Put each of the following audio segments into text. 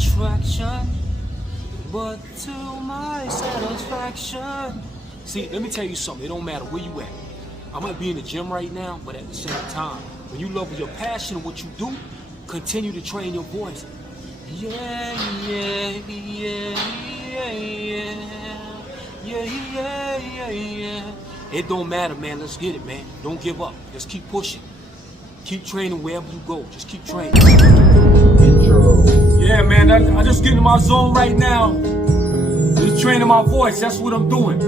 attraction, but to my satisfaction. See, let me tell you something. It don't matter where you at. I might be in the gym right now, but at the same time, when you love your passion and what you do, continue to train your voice. Yeah, yeah, yeah, yeah, yeah, yeah, yeah, yeah, yeah. It don't matter, man. Let's get it, man. Don't give up. Just keep pushing. Keep training wherever you go. Just keep training. Intro. Yeah, man. I just get in my zone right now. Just training my voice. That's what I'm doing.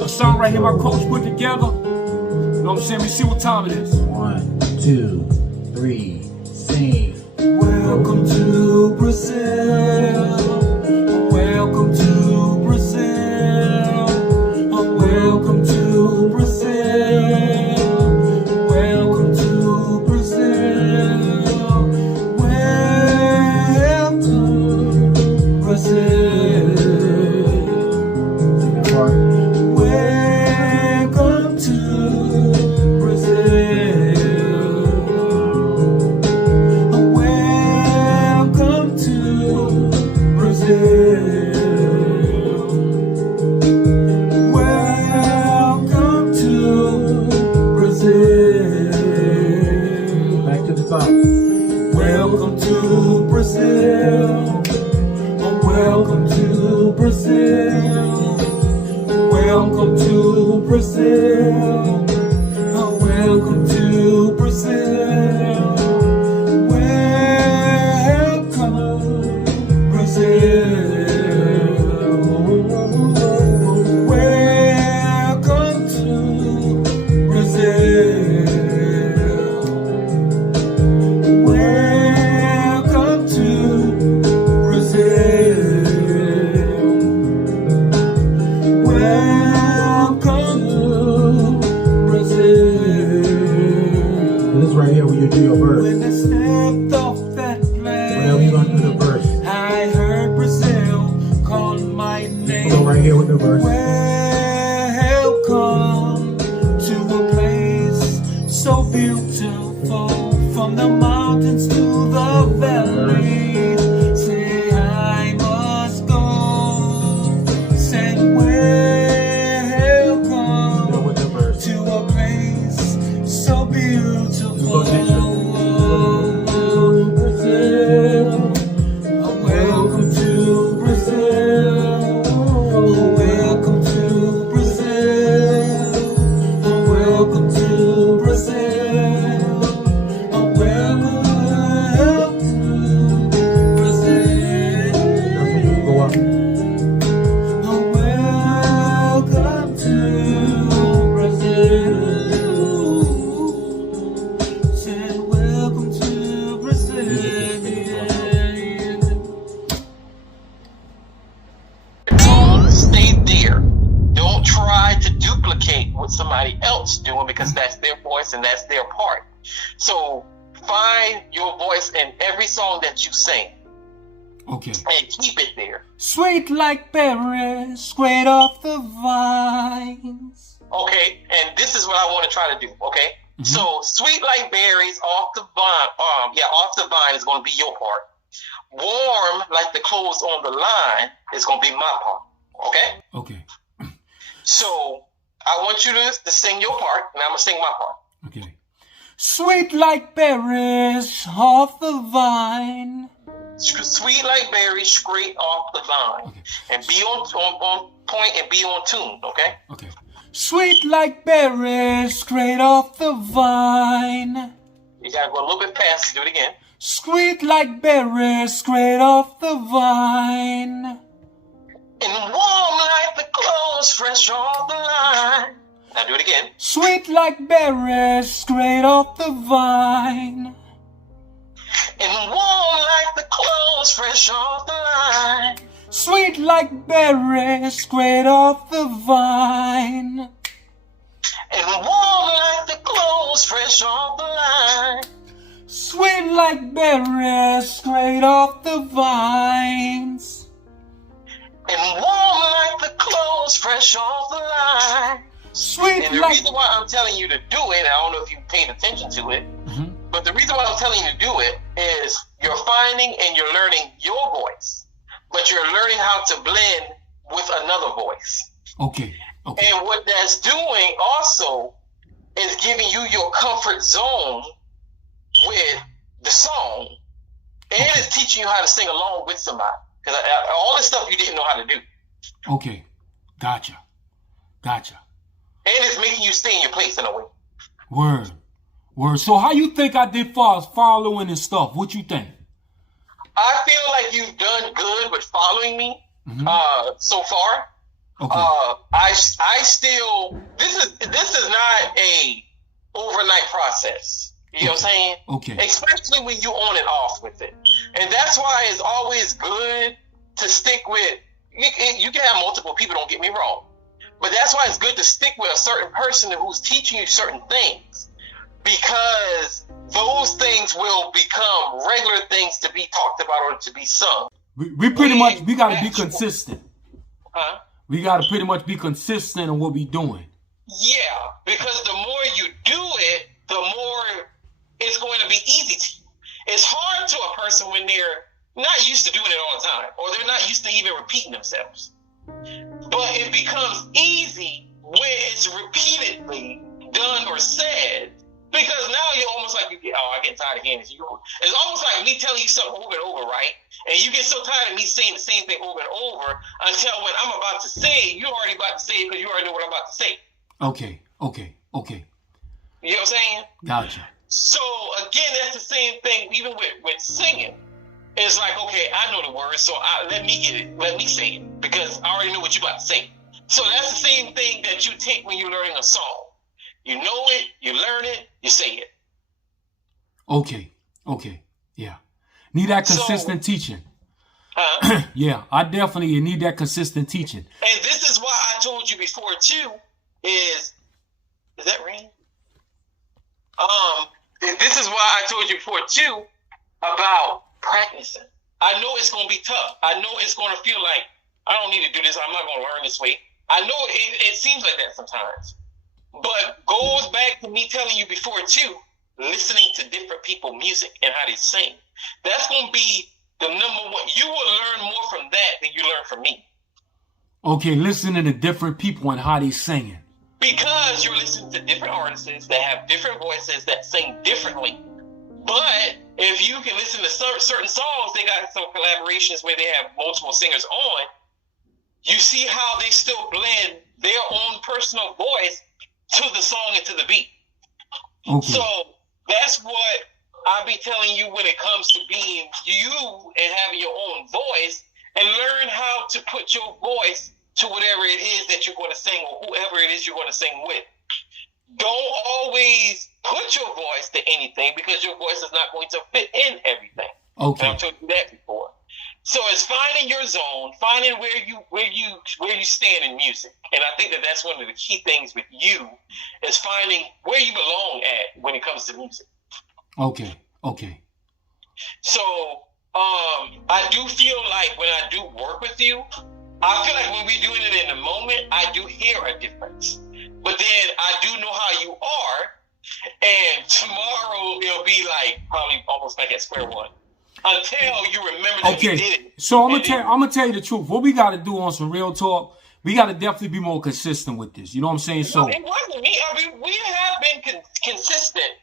A song right here my coach put together. You know what I'm saying? We see what time it is. 1, 2, 3, sing. Welcome to Brazil. Welcome to Brazil. Welcome to Brazil. Welcome to Brazil. Welcome Brazil. Welcome to Welcome to Brazil. Welcome to Brazil. Welcome to Brazil. Welcome to Brazil. Welcome Brazil. Welcome to Brazil. Do your verse. When I stepped off that plane, whenever you gonna do the verse, I heard Brazil call my name. go right here with the verse. Welcome to a place so beautiful, from the mountains to the valleys. Say I must go. Say welcome to a place so beautiful. Welcome to Brazil. Welcome to Brazil. Welcome to Brazil. Welcome to Brazil. Welcome to Brazil. Said welcome to Brazil. Stay there. Don't try to duplicate what somebody else doing, because that's their voice and that's their part. So find your voice in every song that you sing. Okay. And keep it there. Sweet like berries, straight off the vines. Okay, and this is what I want to try to do. Okay, so sweet like berries off the vine. Off the vine is going to be your part. Warm like the clothes on the line is going to be my part. Okay. Okay. So I want you to sing your part, and I'm gonna sing my part. Okay. Sweet like berries off the vine. Sweet like berries straight off the vine. Okay. And be on point and be on tune, okay? Okay. Sweet like berries straight off the vine. You gotta go a little bit past. Do it again. Sweet like berries straight off the vine. And warm like the clothes fresh off the line. Now do it again. Sweet like berries straight off the vine. And warm like the clothes fresh off the line. Sweet like berries straight off the vine. And warm like the clothes fresh off the line. Sweet like berries straight off the vines. And warm like the clothes fresh off the line. Sweet And the like... reason why I'm telling you to do it, I don't know if you paid attention to it, But the reason why I'm telling you to do it is you're finding and you're learning your voice, but you're learning how to blend with another voice. Okay. Okay. And what that's doing also is giving you your comfort zone with the song, and it's teaching you how to sing along with somebody. Because all this stuff you didn't know how to do. Okay. Gotcha. Gotcha. And it's making you stay in your place in a way. Word. Word. So how you think I did far as following and stuff? What you think? I feel like you've done good with following me so far. Okay. I still, this is not a overnight process. You know what I'm saying? Okay. Especially when you on and off with it. And that's why it's always good to stick with, you can have multiple people, don't get me wrong. But that's why it's good to stick with a certain person who's teaching you certain things. Because those things will become regular things to be talked about or to be sung. We pretty much, we got to be consistent. Huh? We got to pretty much be consistent in what we doing. Yeah, because the more you do it, the more it's going to be easy to you. It's hard to a person when they're not used to doing it all the time, or they're not used to even repeating themselves. But it becomes easy when it's repeatedly done or said, because now you're almost like, I get tired of hearing this. It's almost like me telling you something over and over, right? And you get so tired of me saying the same thing over and over until when I'm about to say it, you're already about to say it because you already know what I'm about to say. Okay. You know what I'm saying? Gotcha. So again, that's the same thing even with singing. It's like, okay, I know the words, so let me get it. Let me say it because I already know what you're about to say. So that's the same thing that you take when you're learning a song. You know it, you learn it, you say it. Okay. Yeah. Need that consistent teaching. Yeah, I definitely need that consistent teaching. And this is why I told you before too, is that rain? This is why I told you before too about practicing. I know it's gonna be tough. I know it's gonna feel like I don't need to do this, I'm not gonna learn this way. I know it seems like that sometimes. But goes back to me telling you before too, listening to different people's music and how they sing. That's gonna be the number one. You will learn more from that than you learn from me. Okay, listening to different people and how they singing. Because you're listening to different artists that have different voices that sing differently. But if you can listen to certain songs, they got some collaborations where they have multiple singers on. You see how they still blend their own personal voice to the song and to the beat. Okay. So that's what I'll be telling you when it comes to being you and having your own voice, and learn how to put your voice to whatever it is that you're going to sing or whoever it is you're going to sing with. Don't always put your voice to anything because your voice is not going to fit in everything. Okay. And I've told you that before. So it's finding your zone, finding where you stand in music. And I think that's one of the key things with you is finding where you belong at when it comes to music. Okay. So I do feel like when I do work with you, I feel like when we're doing it in the moment, I do hear a difference. But then I do know how you are, and tomorrow it'll be like probably almost like at square one. Until you remember that you did it. So I'm gonna tell you the truth. What we gotta do on some real talk, we gotta definitely be more consistent with this. You know what I'm saying? So it wasn't me. I mean, we have been consistent